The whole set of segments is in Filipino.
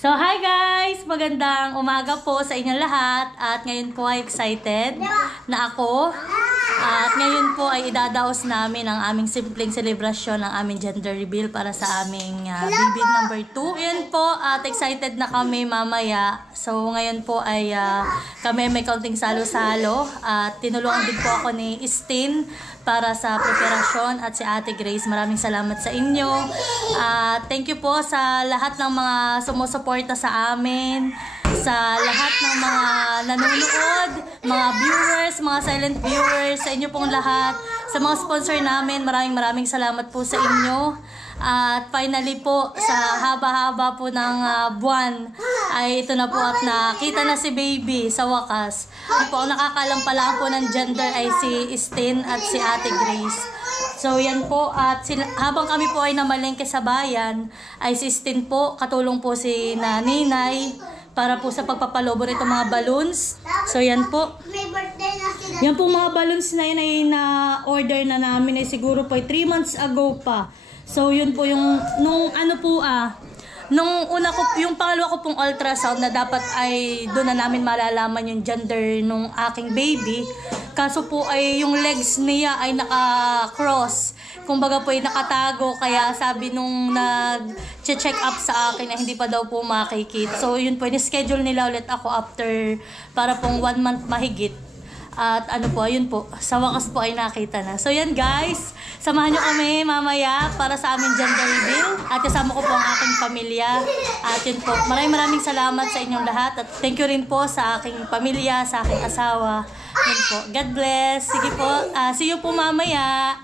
So, hi guys! Magandang umaga po sa inyong lahat. At ngayon po ay excited na ako. At ngayon po ay idadaos namin ang aming simpleng selebrasyon ng aming gender reveal para sa aming baby number 2. Ngayon po at excited na kami mamaya. So, ngayon po ay kami may kaunting salo-salo. At tinulungan din po ako ni Stin para sa preparasyon at si Ate Grace. Maraming salamat sa inyo. Thank you po sa lahat ng mga sumusuporta sa amin, sa lahat ng mga nanonood, mga viewers, mga silent viewers, sa inyo pong lahat, sa mga sponsor namin, maraming salamat po sa inyo. At finally po, sa haba-haba po ng buwan, ay ito na po at nakita na si baby sa wakas. At po, ang nakakalampalaan po ng gender ay si Stin at si Ate Grace. So yan po, at habang kami po ay namalengke sa bayan, ay si Stin po, katulong po si Ninay para po sa pagpapalobo nito mga balloons. So yan po. Yan po mga balloons na yun ay na-order na namin ay siguro po ay 3 months ago pa. So yun po yung nung yung pangalawa ko pong ultrasound na dapat ay doon na namin malalaman yung gender nung aking baby. Kaso po ay yung legs niya ay naka-cross. Kumbaga po ay nakatago, kaya sabi nung nag-check up sa akin na hindi pa daw po makikita. So yun po, ni-schedule nila ulit ako after para pong 1 month mahigit. At ano po, ayun po, sa wakas po ay nakita na. So yan guys, samahan nyo kami mamaya para sa aming gender reveal. At kasama ko po ang aking pamilya. At yun po, maraming salamat sa inyong lahat. At thank you rin po sa aking pamilya, sa aking asawa. Yun po, God bless. Sige po, see you po mamaya.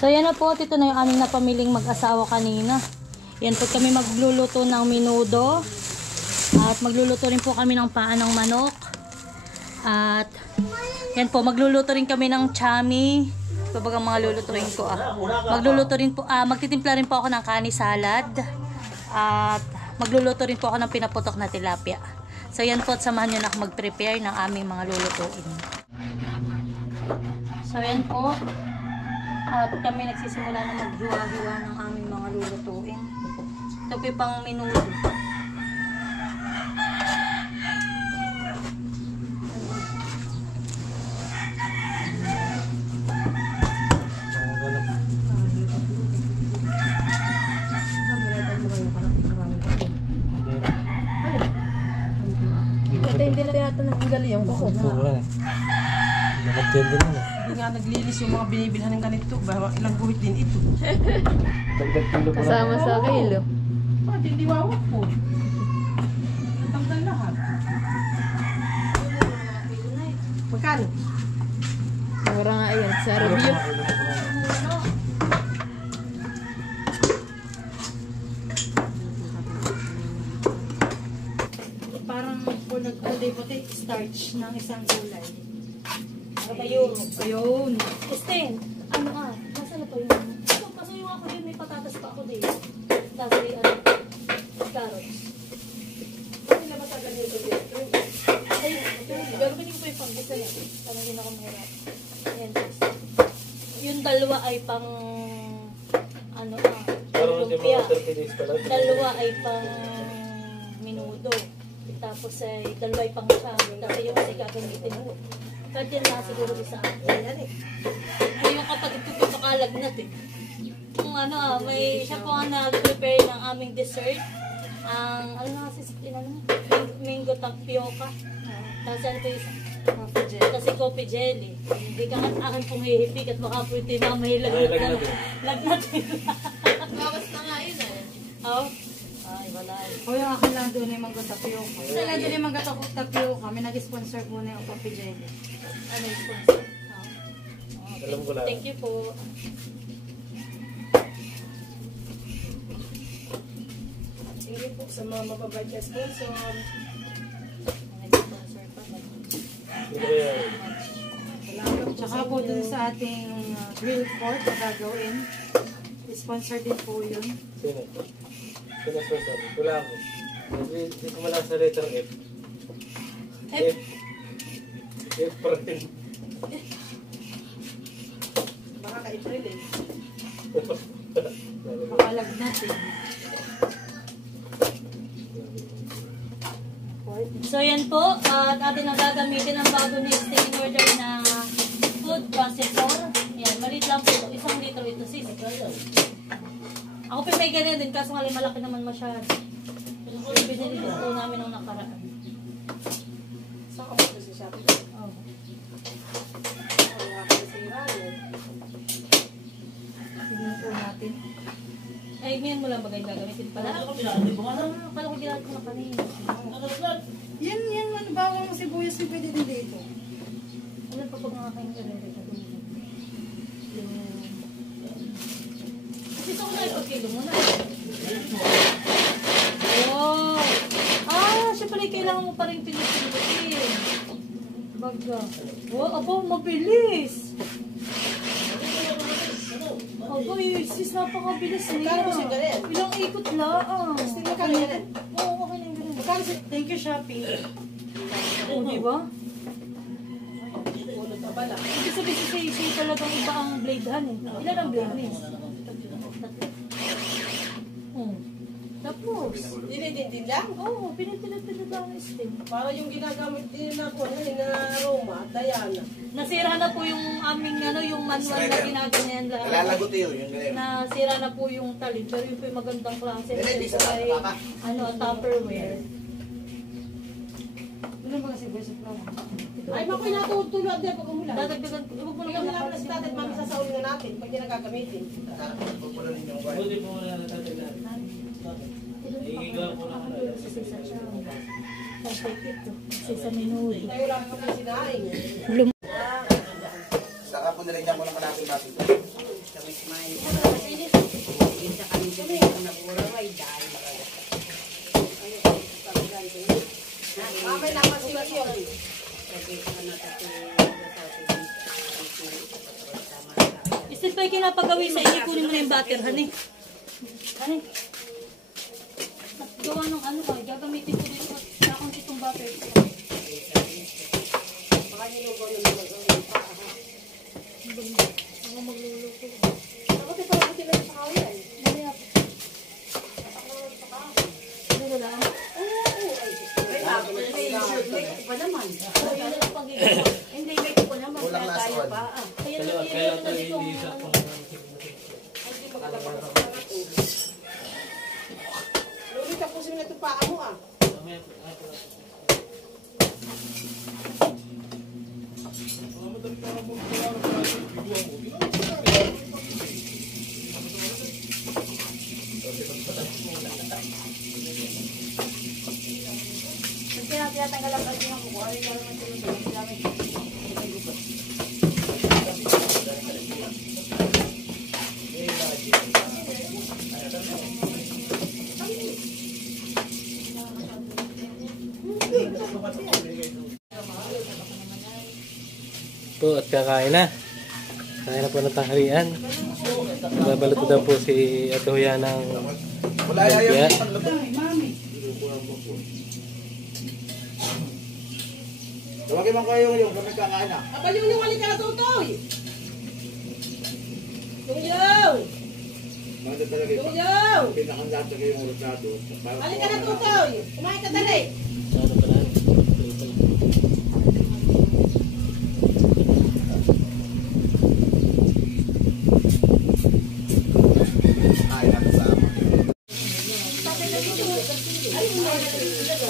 So yan na po, ito na yung aming napamiling mag-asawa kanina. Yan po kami magluluto ng menudo. At magluluto rin po kami ng paa ng manok. At yan po, magluluto rin kami ng chami. Ito bagang mga lulutuin ko Magluluto rin po, magtitimpla rin po ako ng kani salad. At magluluto rin po ako ng pinaputok na tilapia. So yan po, at samahan nyo na ako mag-prepare ng aming mga lulutuin. So yan po. At kami nagsisimula na maghiwa-hiwa ng aming mga lulutuin. Ito po yung pang menudo. Hindi na yata nanggali yung buko. Hindi nga naglilis yung mga binibilhan ng ganito. Ilang guhit din ito. Kasama sa kilo. Hindi wawak po. Natanggal lahat. Magkano? Mura nga yan sa review. Puti starch ng isang gulay. Ayun. Ayun. Stin, nasa na pa yun? Pasayong ako yun, may patatas pa ako din. Tapos carrots. Hindi na matagal yun ko dito. Ayun, gagawin ko yung panggisa na. Parang hindi na ako mahirap. Ayan. Yung dalawa ay pang lumpia. Dalawa ay pang menudo. Tapos ay dalawa ay pang chami. Tapos yung kasi gagamitin mo. Kahit yan lang siguro isa. Yung kapatid ko papakalagnat eh. Kung may siya po ang nag-prepare ng aming dessert. Ang, kasi mango tapioca. Tapos ano po isa? Kasi coffee jelly. Hindi ka akin pong hihipig at baka po ito yung mga may lagnat. Bawas na nga yun Oh? Ay, wala. O yung akin lang doon ay mango tapioca. Isa lang doon yung mango tapioca. May nag-sponsor po na yung coffee jelly. Ano yung sponsor? Alam ko lang. Thank you po. Thank you po sa mga mababait na sponsor. Nag-sponsor pa. Tsaka po dun sa ating grill pork na gagawin. Sponsor din po yun. Sino? Sino sponsor? Wala ako. Hindi ko malang sa letter F. F pa rin. Baka ka-April eh. Makalagnat eh. So yan po, at atin ang gagamitin ang bago ni Stay in Order na food processor. Yan, maliit lang po ito. 1 litro ito, sis. Ako pa may ganyan din, kaso nga malaki naman masyado. Binili din po namin nung nakaraan. Saan ka po sa Shopee? Oh. Wala ka sa Irano. Tignan po natin. Ay, ngayon mo lang bagay gagamitin pala. Kala ko ginagawa na kanina. Yan, ano bawang sibuyas yung pwede din dito. Ano pa pag mga kain ka Kasi ito ko na ipagkilo mo na. Oh! Ah, siya pala kailangan mo pa rin pinutin. Baga. Oh, abo, mabilis. Abo, sis, napakabilis niya. Kala ko siya ganyan. Ilang ikot lang. Sino ka ganyan? Oo, okay na yung ganyan. Thank you, Shopee. Oo, di ba? Ulo ka pala. Ibig sabihin siya talagang iba ang blade han eh. Ilan ang blade niya? Tapos, Dinidindin lang. oo, pinipilit lang ang stem. Para yung ginagamit din na ko na Roma, Diana. Nasira na po yung aming yung manual na ginaganyan lahat. Nalalagot yun, yung ganyan. Nasira na po yung talid, pero yun po yung magandang klase. Hindi, Ito sa ay, papa. Tupperware. Ano ba kasi sibuyas at bawang? Ay, makoy natutulog din pag umulan. Dadagdagan, huwag mo Ikaw naman na lang sa tatay at mami sa sauli na natin pag hindi nagagamitin. Pagpulanin yung kwan. Buti po wala natatagnan. Iigaw po na ako. Sisa siya. Sisa minuto. Tayo lang kami sinaing. Saka po nilagyan mo ng kalating baso. Mamay naman sila yun. Isip pa yung kinapagawi sa inyo, kunin mo na yung butter, honey. Honey. At gawa ng ano ka, gagamitin ko dito sa akong itong butter. Baka nilugaw na naman. Ako magluluto. Dapat ito lang sila sa kawilan. Mamaya. Ano na lang? Pa naman. Ayun na lang pag-iiwa. Hindi, may ko naman. Kulang na Kaya tayo aswan. pa. Kaya Kailan nag-iiwa na tayo dito. hindi sa Luli, tapusin mo na ito paa mo ah. Kaya tinatanggal ang kasi ng kukuha. Ay, parang may tulog. Gamit. Po at kakain na. Kain na po ng tanghalian. Babalot daw po si Ate Huya ng Wala ayaw lumpia. yung panlabot. Tawagin mo kayo yung kami kakain na. Abal yung wali ka na tutoy. Tungyaw! Maganda talaga yung Tungyaw! pinakandaan sa kayong rotado. Balik ka na tutoy. Kumain ka dali. Ano pala? Kain na kasama.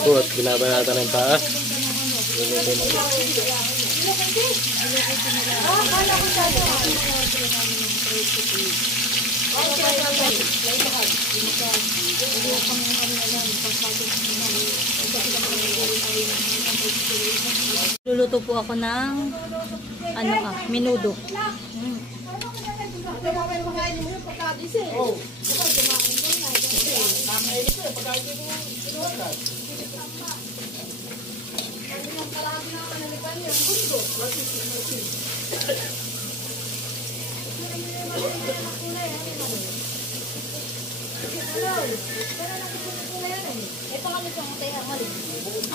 Po at binabalatan ng paa. Luluto po ako ng minudo. Ito mamay makain mo yung pagkadising. Oo. Kakain ko yung pagkadising mo.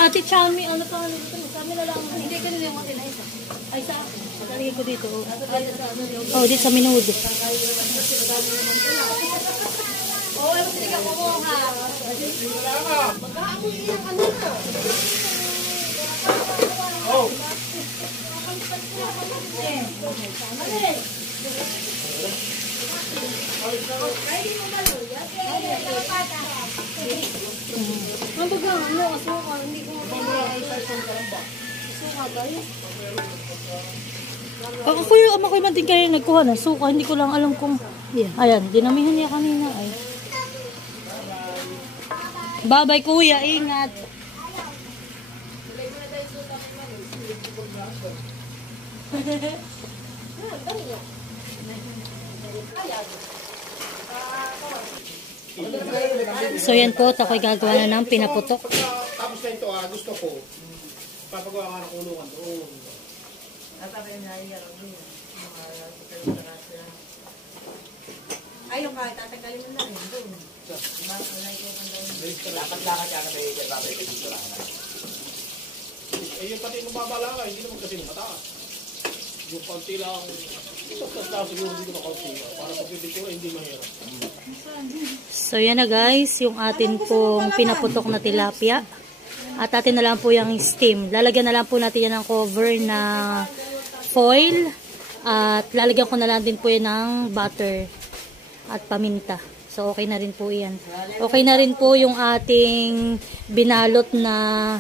Ate Chami, ano pa? Kami na lang. Hindi ka nila yung atin na isa. Ay, sa akin. Lalagay ko dito. Oh, dito sa minudo. Ako yung ama ko yung din kayo nagkuha ng suka. Hindi ko lang alam kung... Ayan, dinamihan niya kanina. Ay. Bye-bye kuya, ingat. So yan po, ako'y gagawa na ng pinaputok. Tapos na ito, gusto ko, papagawa nga ng kulungan doon. Ayun ka, tatagalin mo na rin doon. Eh, yung pati yung babala hindi naman kasi mataas. Yung kaunti lang, ito lang siguro dito na kaunti. Para pag bibigyo, hindi mahirap. So yan na guys, yung atin pong pinaputok na tilapia. At atin na lang po yung steam. Lalagyan na lang po natin yan ng cover na foil. At lalagyan ko na lang din po yan ng butter at paminta. So okay na rin po yan. Okay na rin po yung ating binalot na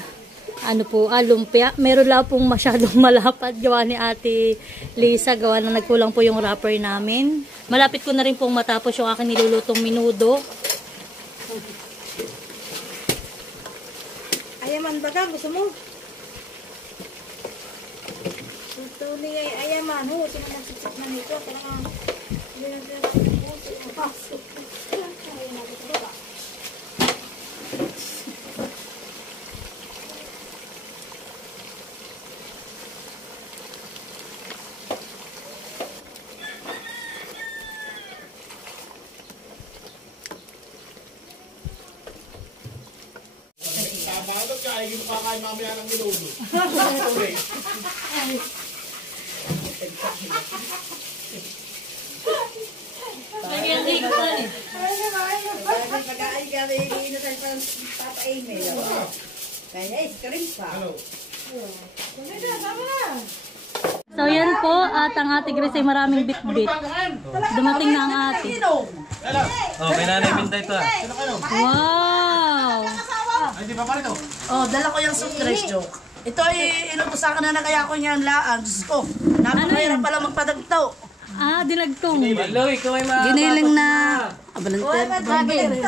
lumpia. Meron lang pong masyadong malapad gawa ni Ate Lisa. Gawa na nagkulang po yung wrapper namin. Malapit ko na rin pong matapos yung aking nilulutong minudo. Ayaman baga, gusto mo? Gusto niya ayaman. Sino nagsipsip na nito? Parang hindi na sila pasok. Bakit ka, ay ginapakain mamaya ng minudo. So yan po, at ang Ate Grace ay maraming bit-bit. Dumating na ang ate. Oh, may nanay Minda ito ah. Wow! Ay, di ba pa rin Oh, dala ko yung soft dress joke. Ito ay inutusan ka na kaya ko niyan laan. Diyos ko, napakahirap pala magpadagtaw. Ah, dilagtong. Hello, ikaw ay mga... Giniling na... Saging.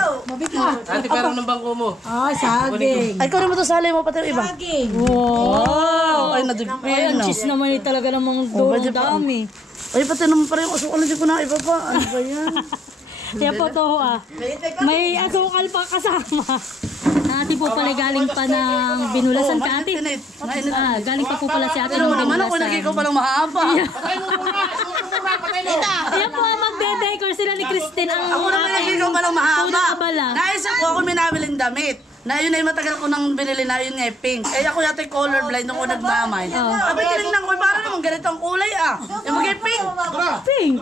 Ate, parang ng bangko mo. Ay, saging. Ay, kung naman ito sali mo pati yung iba. Saging. Wow! Ay, nadugpin. Ay, ang cheese naman talaga namang doon. Dami. Ay, pati naman pa rin yung asukal. Hindi ko na iba pa. Ano ba yan? Kaya po to may asukal pa kasama. Ate po pala galing pa ng binulasan ka ate. Galing pa po pala si ate ng Naman ako, binulasan. naging ko palang mahaba. Kaya po magde-decor sila ni Christine ang Ako naman naging ko palang mahaba. abala. Naisip ko ako may nabiling damit. Na yun ay matagal ko nang binili na yun nga pink. Kaya ako yata colorblind nung ako nagmamay. Abay, tinignan ko, parang naman ganito ang kulay ah. Yung maging pink. Pink.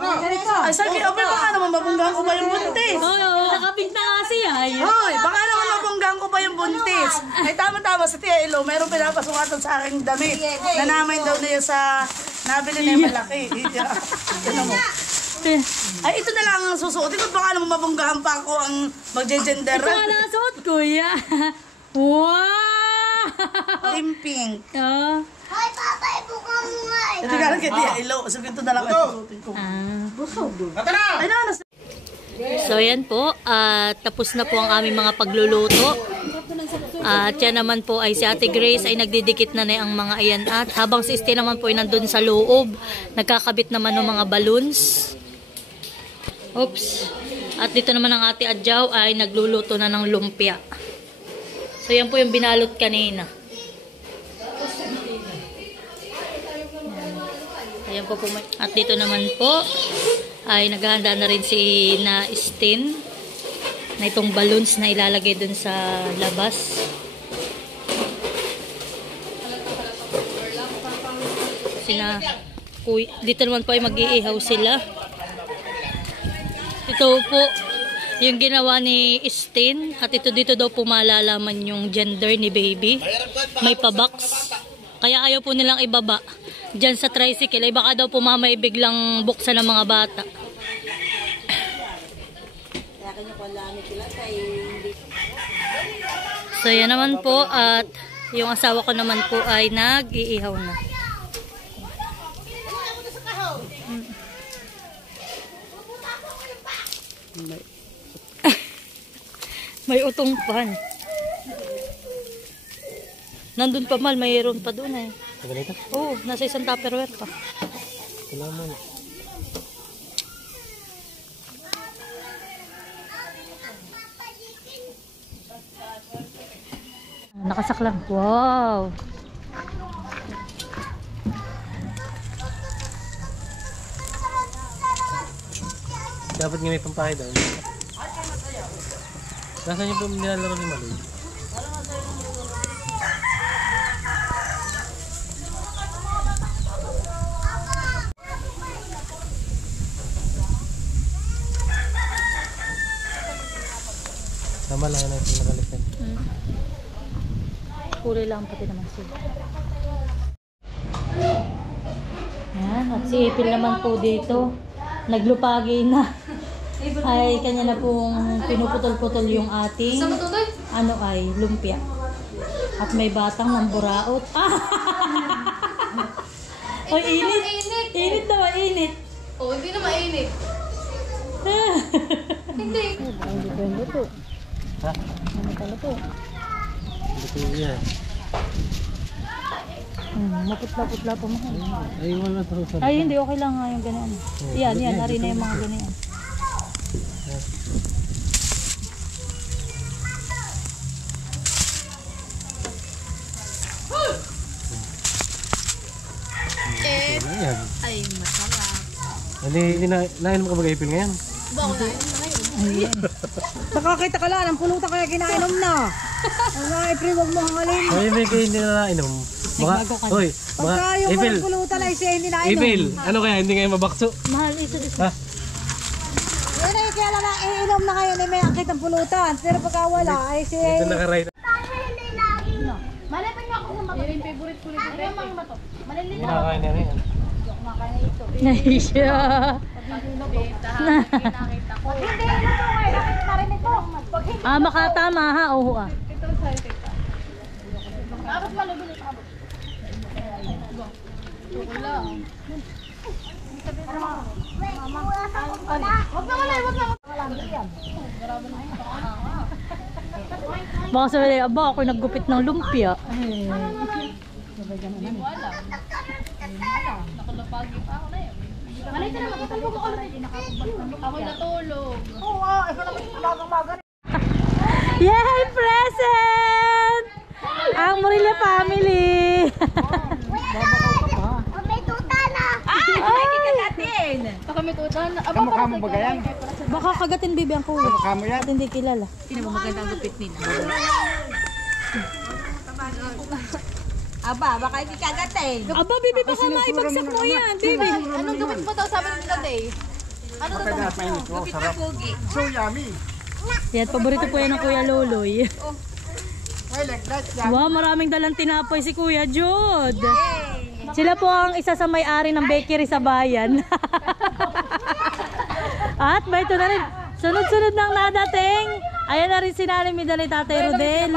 Ay, sabi, abay, baka naman mabunggahan ko ba yung buntis? Oo, nakapink na nga siya. Hoy, baka naman mabunggahan ko ba yung buntis? Ay, tama-tama sa Tia Ilo, mayroong pinapasukatan sa aking damit. Nanamay daw niya sa nabili na yung malaki. Tignan mo. Ay, ito na lang ang susuotin ko. Baka naman mabunggahan pa ako ang magje-gender. Ito nga nasuot ko, yeah. Wow! Team pink. Oh. Hoy, papa, ibuka mo nga eh. Ito nga lang kay Tia Ilo. Sabi ito na lang ang susuotin ko. Ay, nanas. So yan po, tapos na po ang aming mga pagluluto. At yan naman po ay si Ate Grace ay nagdidikit na ang mga ayan. At habang si Este naman po ay nandun sa loob, nagkakabit naman ng mga balloons. Oops. At dito naman ang Ate Adjaw ay nagluluto na ng lumpia. So yan po yung binalot kanina. Ayan po po. At dito naman po ay naghahanda na rin si na Estin na itong balloons na ilalagay dun sa labas. dito naman po ay mag-iihaw sila. Ito po yung ginawa ni Stin. At ito dito daw po malalaman yung gender ni baby. May pa-box. Kaya ayaw po nilang ibaba dyan sa tricycle. Ay baka daw po mamay biglang buksan ng mga bata. So yan naman po. At yung asawa ko naman po ay nag-iihaw na. May utong pan. Nandun pa mal, mayroon pa doon eh. Ganito? Oo, nasa isang tupperware pa. Kailangan mo na. Nakasaklang. Wow! Dapat nga may pampahay daw. Nasaan yung nilalaro ni Maloy? Tama lang na yung nakalitan. Kulay lang pati naman sila. Yan, at si April naman po dito. Naglupagi na. Ay, kanya na pong pinuputol-putol yung ating ano ay, lumpia. At may batang ng buraot. Ay, init. Init daw, init. Oh, hindi na mainit. Hindi. Depende po. Ha? Ano pala po? Depende yan. Maputla-putla po mahal. Ay, wala ito. Ay, hindi. Okay lang nga yung ganyan. Yan, yan. Ari na yung mga ganyan. Ayan. Ay, masarap. Hindi, nainom ka mag-ipil ngayon? Bako na yun na ngayon. Nakakita ka lang, ang pulutan kaya kinainom na. Ang April, huwag mo hangalin. Ay, may kayo hindi na nainom. Baka, hoy, mga, Pagka yung Ipil, walang pulutan ay siya hindi nainom. Ipil, ano kaya, hindi ngayon mabakso? Mahal, ito. Ha? Yan ay kaya lang iinom na ngayon ay may akit ang pulutan. Pero pagka wala ay siya Ito nakaray na. Malapit niyo ako sa mato. Yun yung favorite ko nito. Ano mang mato? Maliliit na. Kinakain na rin. Nahisya. Nakita ko. hindi ito ay nakit narinig ko. Pag hindi Makatama ha. Oo ah. Ito sa ito. Tapos malulunod ako. Wala. Wag na wala, wag na. Baka sabi nila, aba ako naggupit ng lumpia. Hindi mo alam. Nakalapagi pa ako na yun. Malay ka naman, kasi mo ako ako'y natulog. Oo, ikaw naman umagang-maga. Yay! Present! Ang Morilla family! Baka may tutan. Kamukha mo ba yan? Baka kagatin bibi ang kuya. At hindi kilala. Sino mo maganda ang gupit nila? Aba, baka ikikagatin. Aba, bibi, baka maibagsak mo yan, bibi. Anong gupit mo daw sabi nila day? Ano daw? Gupit na pugi. Yan, paborito po yan ng Kuya Loloy. Wow, maraming dalang tinapay si Kuya Jod. Sila po ang isa sa may-ari ng bakery sa bayan. At may ito na rin. Sunod-sunod nang nadating. Ayan na rin si Nanay Midalay, Tatay Rodel.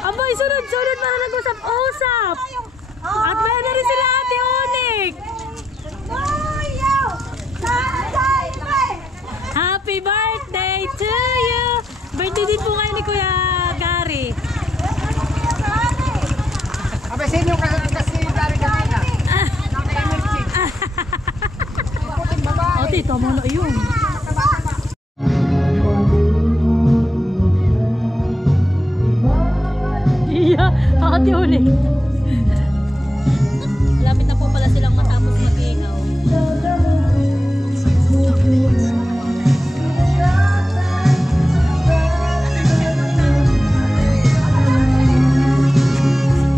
Abay, sunod-sunod na rin nag-usap-usap. At may na rin sila Ate Onik. Happy birthday to you. Birthday din po kayo ni Kuya Gary. Aba, sino kasi Gary kanina? O, tito mo na yun. Iya, Ate Onik. Malapit na po pala silang matapos mag-ihaw.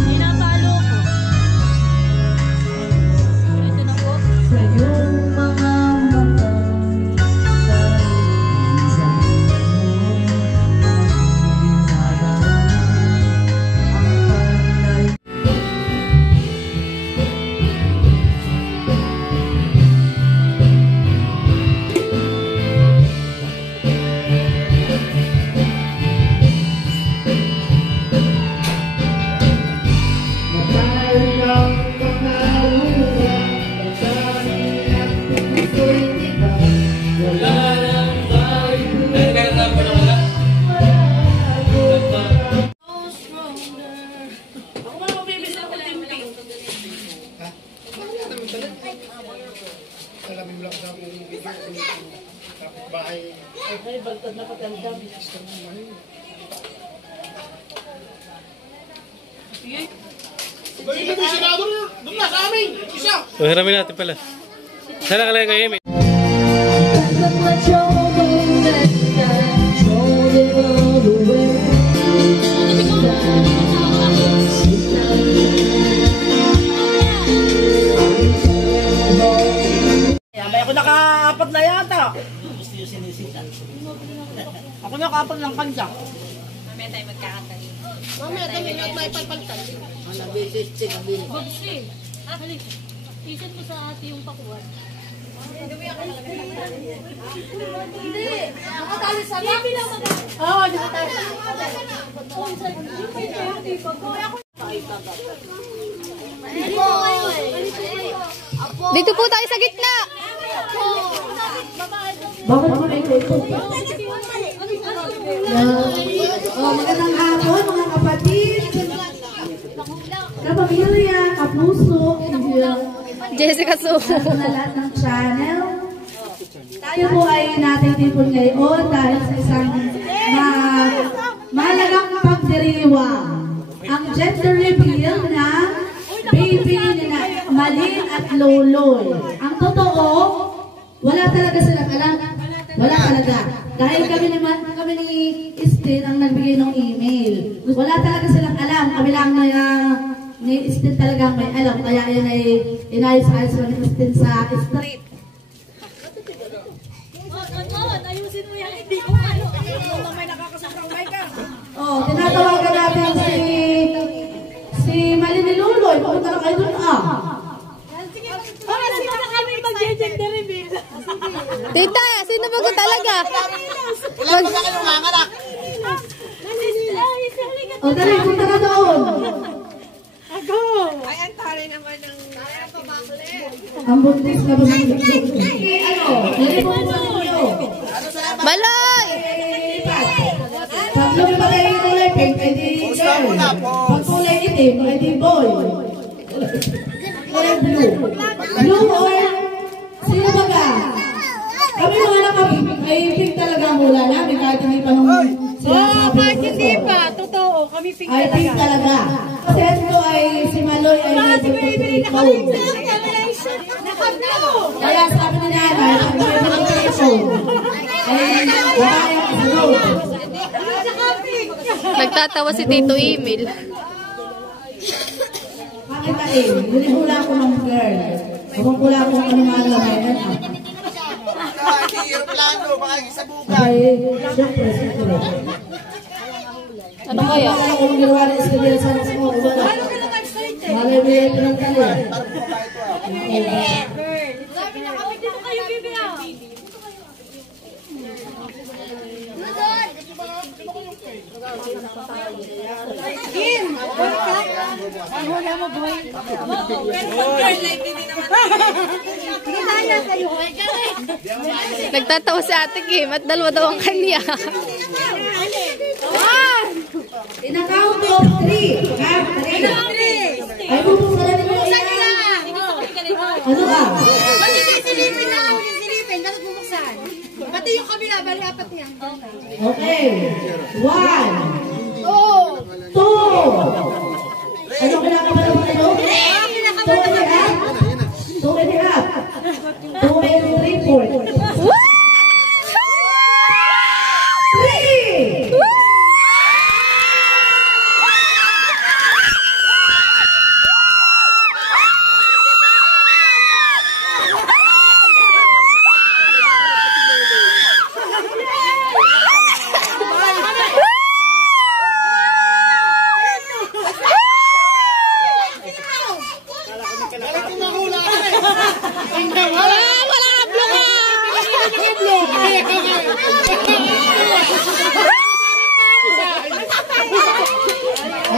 Hinapalo ko. Ito na po. Salamin lang sa kung video kapit bahay. Ay, baltad na patandam. Balik na yung senador doon na sa amin. Isa. O, hiramin natin pala. Sana kalaya kayo, Amy. Abay ako nakaapat na yata. Ako nakaapat ng kanya. Mamaya tayo na may palpaltan. Babsi. Halik. Isan mo sa ate yung pakuwan. Hindi. Nakatali sa laki. Oo, nakatali. Dito po tayo sa gitna. Bakit mo na ito? Magandang hapon mga kapatid, kapamilya, kapuso, Jessica Su. na lahat ng channel. Tayo po ay natitipon ngayon dahil sa isang mahalagang pagdiriwang. Ang gender reveal ng baby nila Malin at Loloy. Ang totoo, wala talaga silang alam. Wala talaga. Dahil kami ni Estel ang nagbigay ng email. Wala talaga silang alam. Kami lang ni Estel talaga may alam. Kaya yan ay inayos-ayos ni Estel sa street. Ayusin mo yan. Hindi ko ano. May nakakasakang may ka. Oh, tinatawagan natin si Malin ni Loloy. Pumunta na kayo doon Sige na kami mag-gender reveal. Tita, sino ba ko talaga? Wala pa sa kanyang mga anak. O, dali, punta ka doon. Ang buntis na buntis. Ano? Dali mo po ninyo. Baloy! Pag lumipatay yung kulay pink, ay di girl. Pag kulay itim, ay di boy. Kulay blue. Blue or sino ba ka? Kami mga nakapink, ay pink talaga ang hula namin kahit hindi pa nung sinasabi. Kahit hindi pa, totoo, kami pink Ay pink talaga. Kasi ito ay si Maloy ay medyo potato. Kaya sabi ni nanay, ang medyo potato. Ay babae ang kasunod. Nagtatawa si Tito Emil. Bakit na eh? Hinihula ko ng girl. Habang pula ko ano nga naman. Ay, syempre. Ano kaya? Kaya kung ginawa na istorya sa mga mo, wala. Malay mo yan pinagtali. Sabi niya kami dito kayo bibia. Nagtatawa si Ate Kim at dalawa daw ang kanya. In a count of 3. Ha? 3. Ay, bubuksan na nyo yan. Ano ba? Pati sisilipin na ako, sisilipin. Bakit bumuksan? Pati yung kabila, bali apat yan. Okay. 1. 2. Ano kinakabalan mo kayo? 2 and a half. 2 and a half. 2 and 3/4. 3.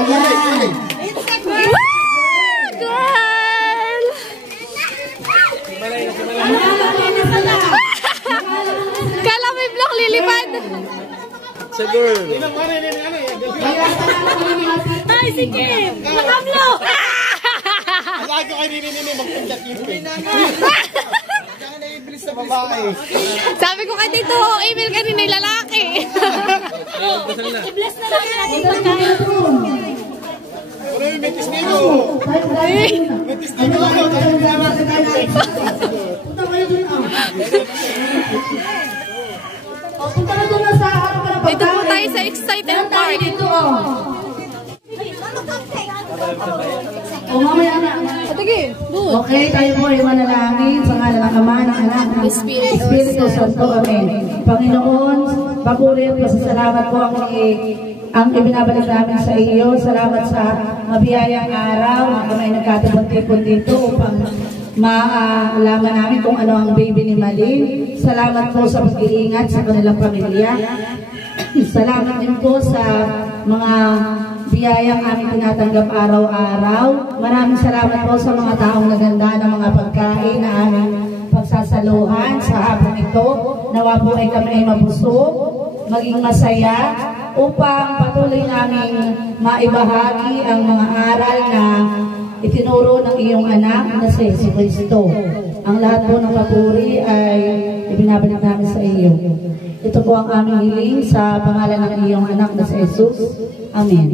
Ayan. Girl! Kala may block lilipad. Sa girl. Ay, si Kim! Nakablo! kahit yung kay Rinini magpunta clipping. Kaya naibilis sa babae. Sabi ko kay Tito, email kanina yung lalaki. I-bless na lang natin pagkain. Ano yung metis nito? Metis nito. Punta kayo dun, punta ka dun sa harap ka na Dito po tayo sa excited park. dito, mamaya na. Sige, good. Okay, tayo po ay manalangin sa ngalan ng Ama, ng Anak, ng Espiritu Santo. Amen. Panginoon, papuri at pasasalamat po ang ibinabalik namin sa iyo. Salamat sa mabiyayang araw na kami nagkatipon-tipon dito upang maalaman namin kung ano ang baby ni Malin. Salamat po sa pag-iingat sa kanilang pamilya. Salamat din po sa mga biyayang aming tinatanggap araw-araw. Maraming salamat po sa mga taong naganda ng mga pagkain na aming pagsasaluhan sa hapon ito. Nawa po ay kami ay mabusog, maging masaya, upang patuloy naming maibahagi ang mga aral na itinuro ng iyong anak na si Jesucristo. Ang lahat po ng papuri ay ibinabalik namin sa iyo. Ito po ang aming hiling sa pangalan ng iyong anak na si Jesus. Amen.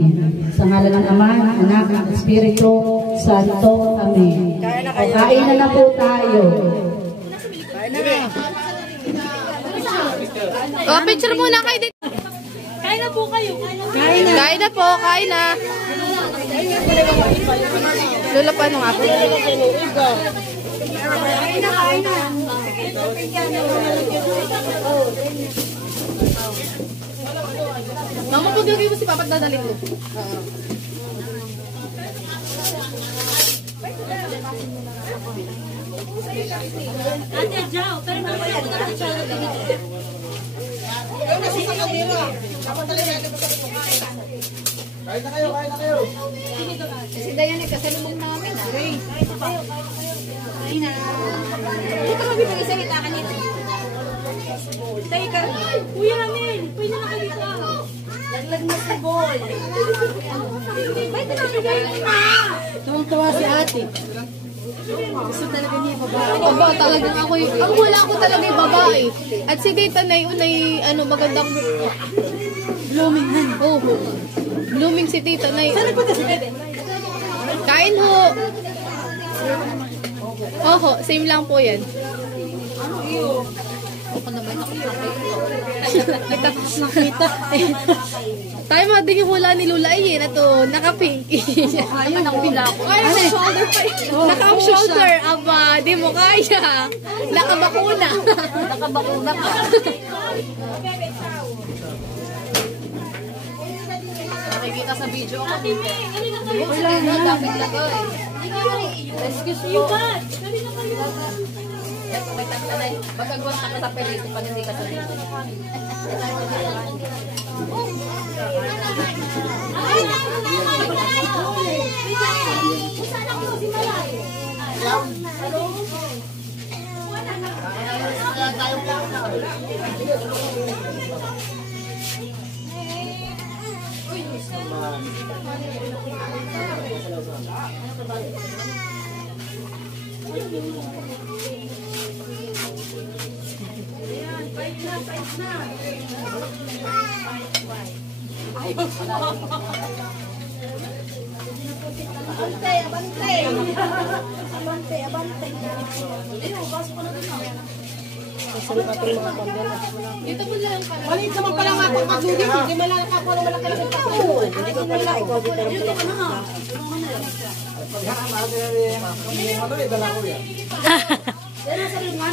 Sa ngalan ng Ama, Anak, ng Espiritu Santo. Amen. O, kain na po tayo. Oh, picture muna kayo dito. Kain na po kayo. Kain na po, kain na. Lula pa nung ako. Kain na. Mama, paglagay mo si Papa, dadaling ko. Ate, Jao, pero mamaya ko na siya. Kain na kayo, kain na kayo. Si Dayan ay kasalubong namin. Kain na. Ito mo bibigay sa kanina. Teka, Kuya Ramil, pwede na kayo dito. Laglag na sa ball. Pwede na bigay na. Tuwang-tuwa si ate. Gusto talaga niya babae. Aba, talagang ako yung... Ang wala ko talaga yung babae. At si Tita Nay, unay, magandang mukha. Blooming han. Oh, blooming si Tita Nay. Saan po si Bebe? Kain ho. Oho, same lang po yan. Ako na ba Nakita. tayo mga din yung hula ni Lula Iyin. Ito, naka-pinky. Ayun, nakapila ko. Ay, naka-shoulder pa. Naka-shoulder. Aba, di mo kaya. Nakabakuna. Nakabakuna ka. Nakikita sa video ako. Wala na. Dapat lagay. Excuse me. May tagtanay. Magagawin ka sa pelito pag hindi ka sa dito. Dito po lang pala. Malit naman pala nga ito pag-uwi. Hindi mo lang ako ng malaki lang ito. Hindi ko pala ikaw dito. Dito ka na.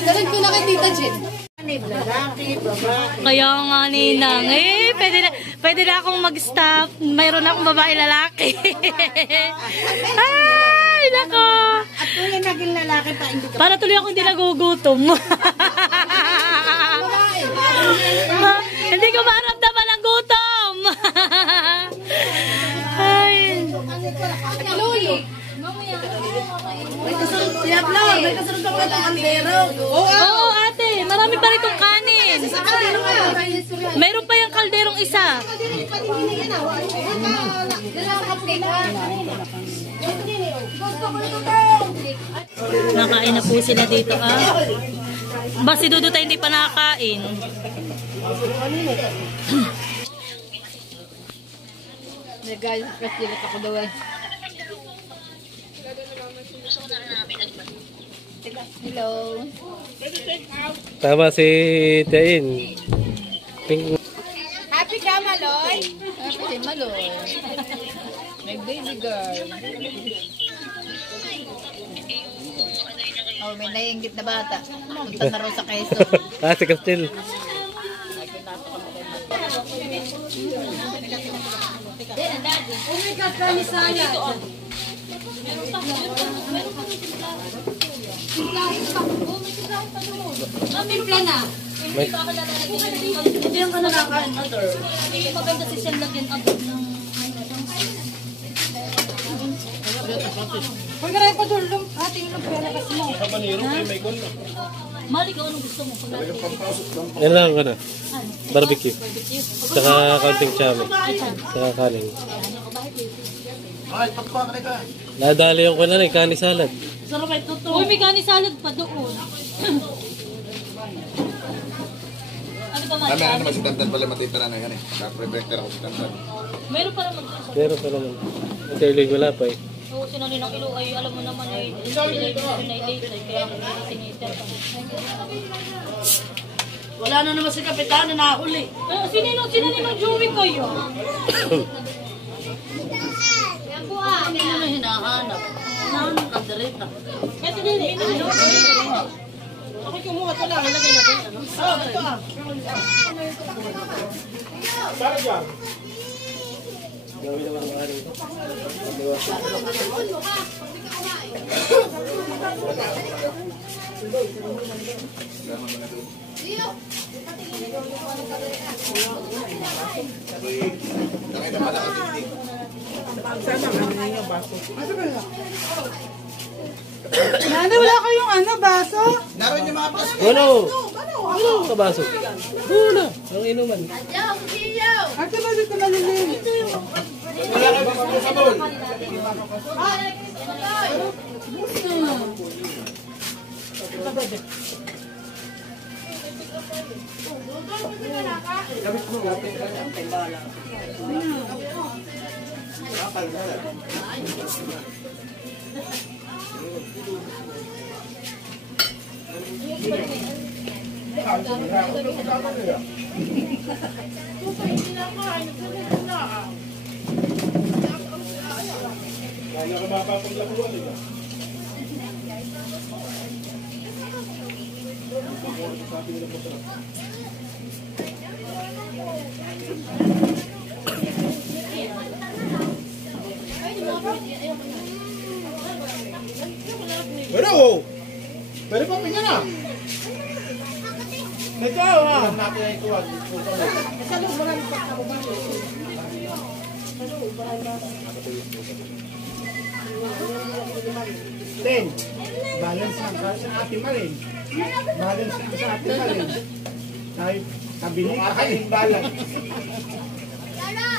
Dalag ko na kay Tita Jen. Kaya nga ninang, pwede na akong mag-stop. Mayroon akong babae lalaki. Ay, nako. At kung yung naging lalaki pa, hindi ka Para tuloy ako hindi nagugutom. Hindi ko maramdaman ang gutom. Ay. Lolo. may kasunod ako ng kaldero. Oo, ate. Marami pa ritong kanin. Mayroon pa yung kalderong isa. Nakain na po sila dito ba si Dudu tayo hindi pa nakakain? Guys, kasi ako daw eh. Hello. Tama si Tain. Pink. Happy ka, Maloy? Happy si Maloy. My baby girl. Oh, may naiingit na bata. Punta na raw sa Quezon. Si Castel. Pimpla na. May Hindi yung ka nakakain, mother. Maganda si Shem lagyan agad ng Huwag ka rin pa doon ating nagpelakas mo. Mali ka, anong gusto mo? yan lang ka na. Barbecue. Saka kaunting chami. Saka kanin. Nadali yung kunan eh, kanin salad. Sarap ay totoo. Uy, may kanin salad pa doon. Ano ba Kami na naman si Tantan pala matitira na yan eh. Nakaprepector ako si Tantan. Meron pa naman. Pero pa naman. Ang tailig wala pa eh. Oo, sinali ng ilo ay alam mo naman ay sinay kaya ako siniter ka. Wala na naman si Kapitan na nahuli. Sinanong Joey kayo? Yan po ah. Hindi na hinahanap. Hinahanap ng kandereta. Kasi din Ako kumuha ito lang. Lagay natin. Oh, ito ah. Para dyan. Gawin naman ang kanin. Nakita pala ka tingting. Nana, wala kayong baso? Naroon yung mga pas. Ano? Ano ang kabaso? Wala. Ang inuman. Ate ba dito nalilinis? Wala ka gusto sa bowl. Kaya ka mapapaglakuan nila. Pero, pwede pa pinga na. Ikaw ha. Natin ay tuwag. Ten. Balance lang sa ating marin. Balance lang sa ating marin. Ay, kabiling kain balance.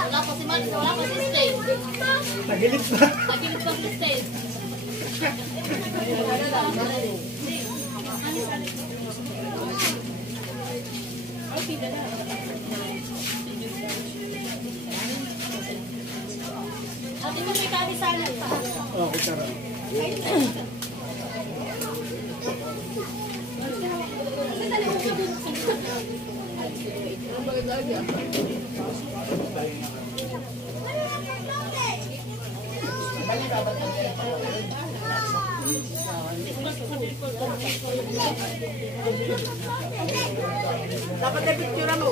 Wala pa si Maris, wala pa si Stain. Tagilid na. Tagilid pa si Stain. Ate mo may kanin salad pa. Oh, kutsara. Dapat na picture mo.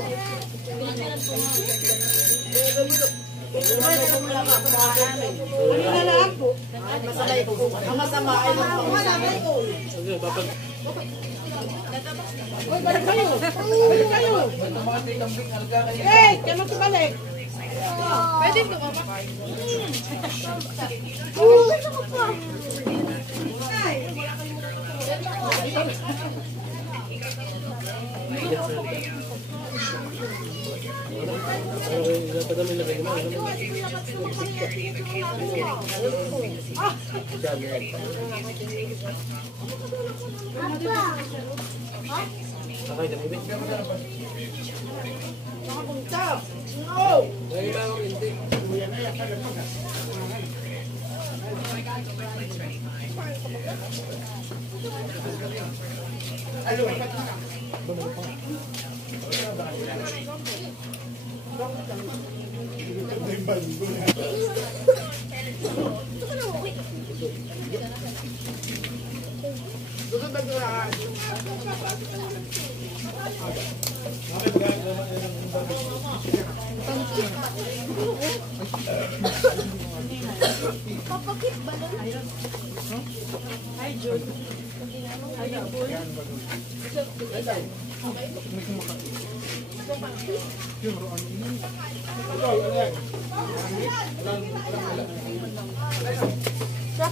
Ang masama ay magpapasama. Balik kayo! Balik kayo! Hey! Kaya magkabalik! Pwede ko ba? Madami lagay mo. Okay, dami ba?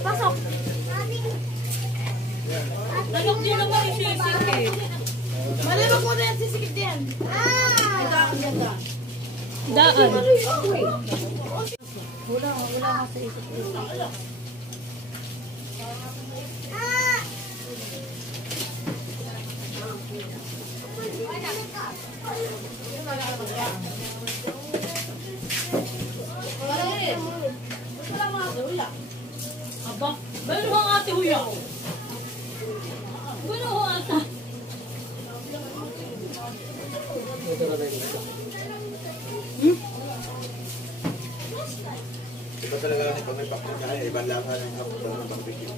Pasok. Nalok din naman yung sisikip. Malibag mo na yung sisikip din. Daan. Wala ka sa isip. Aba, balo ang ate huya. Balo ang ata. Iba talaga lang pag may pakto niya, iba lang ang kapag ng barbecue.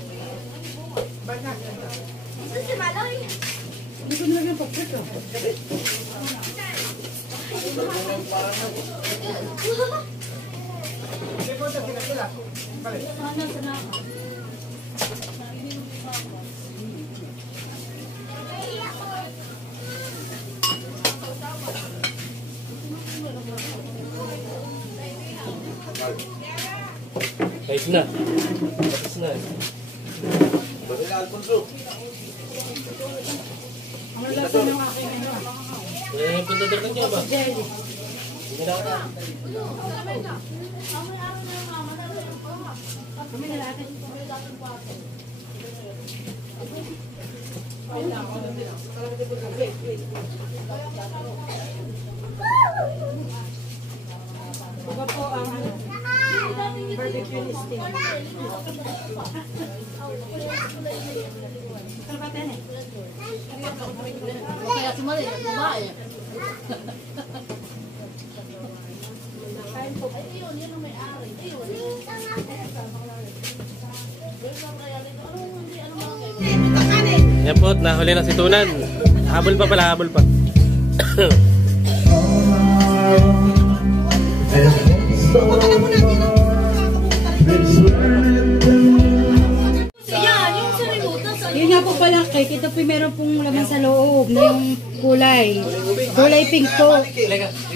Hindi ko nilagyan paprika. Kahit na. Tapos na. Bakit na, Alfonso? Ang lasa ng aking ano. Kaya yung punta-dagan niya ba? Jelly. Hindi na ako. Kami na natin. Ito po ang barbecue ni Steve. Kaya si Mali, babae. Yan po, nahuli na si Tunan. Habol pa pala, habol pa. Yun nga po pala, cake. Ito po meron pong laman sa loob na yung kulay. Kulay pink po.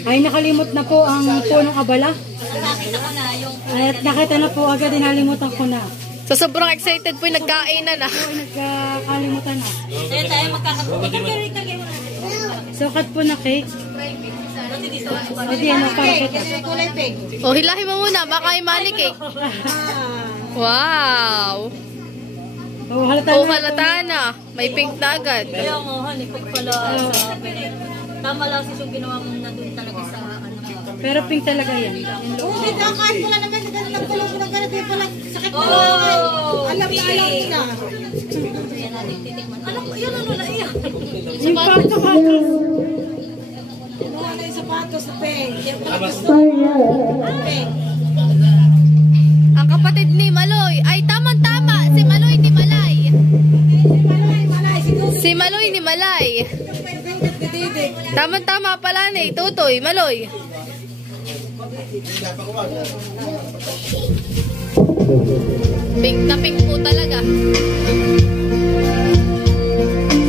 Ay nakalimot na po ang punong abala. At nakita na po agad, inalimutan ko na. So sobrang excited po yung nagkainan na. Nagkakalimutan na. Kaya tayo magkakapagkakagay. Sukat po na cake. O di ano, para kita. O hilahin mo muna, baka imani cake. Wow! O halata O na. halata na. May pink na agad. Kaya nga, honey, pag pala sa pinit. Tama lang sis yung ginawa mo na dun talaga sa ano. Pero pink talaga yan. Oo, dito ang kahit wala naman na gano'n nagpulong ko ng gano'n. Di pala sakit mo. Alam na. Yan natin titikman. Alam ko, yun ano na iyan. Yung pagkakakas. Wala yung sapatos na peng. Ang kapatid ni Maloy. Ay, tamang-tama. Si Maloy ni Malay. Si Maloy ni Malay. Tamang-tama pala ni Tutoy, Maloy. Pink na pink po talaga.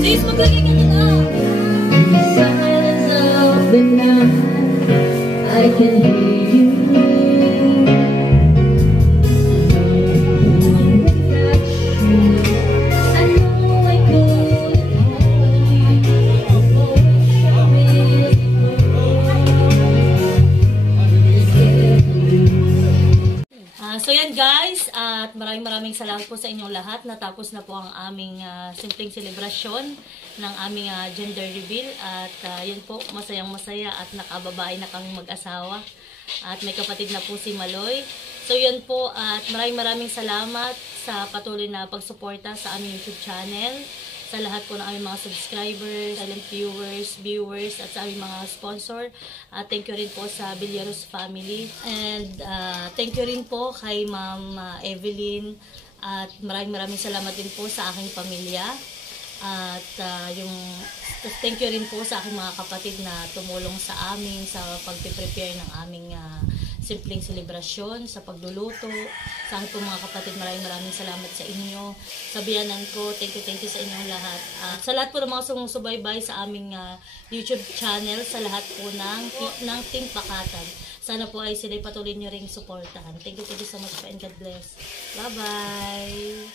Sis, magaling ka na. I can hear you. I know I couldn't hold you. At maraming salamat po sa inyong lahat. Natapos na po ang aming simpleng selebrasyon ng aming gender reveal. At yun po, masayang-masaya at nakababae na kami mag-asawa. At may kapatid na po si Maloy. So yun po, at maraming salamat sa patuloy na pagsuporta sa aming YouTube channel. Sa lahat po ng aming mga subscribers, silent viewers, at sa aming mga sponsor. Thank you rin po sa Villaros family. And thank you rin po kay Ma'am Evelyn. At maraming salamat din po sa aking pamilya. At thank you rin po sa aking mga kapatid na tumulong sa amin sa pag-prepare ng aming simpleng selebrasyon, sa pagluluto. Sa aking po mga kapatid, maraming salamat sa inyo. Sa biyanan ko, thank you sa inyong lahat. Sa lahat po ng mga sumusubaybay sa aming YouTube channel, sa lahat po ng Team Pakatan. Sana po ay sila patuloy nyo ring supportahan. Thank you so much and God bless. Bye-bye!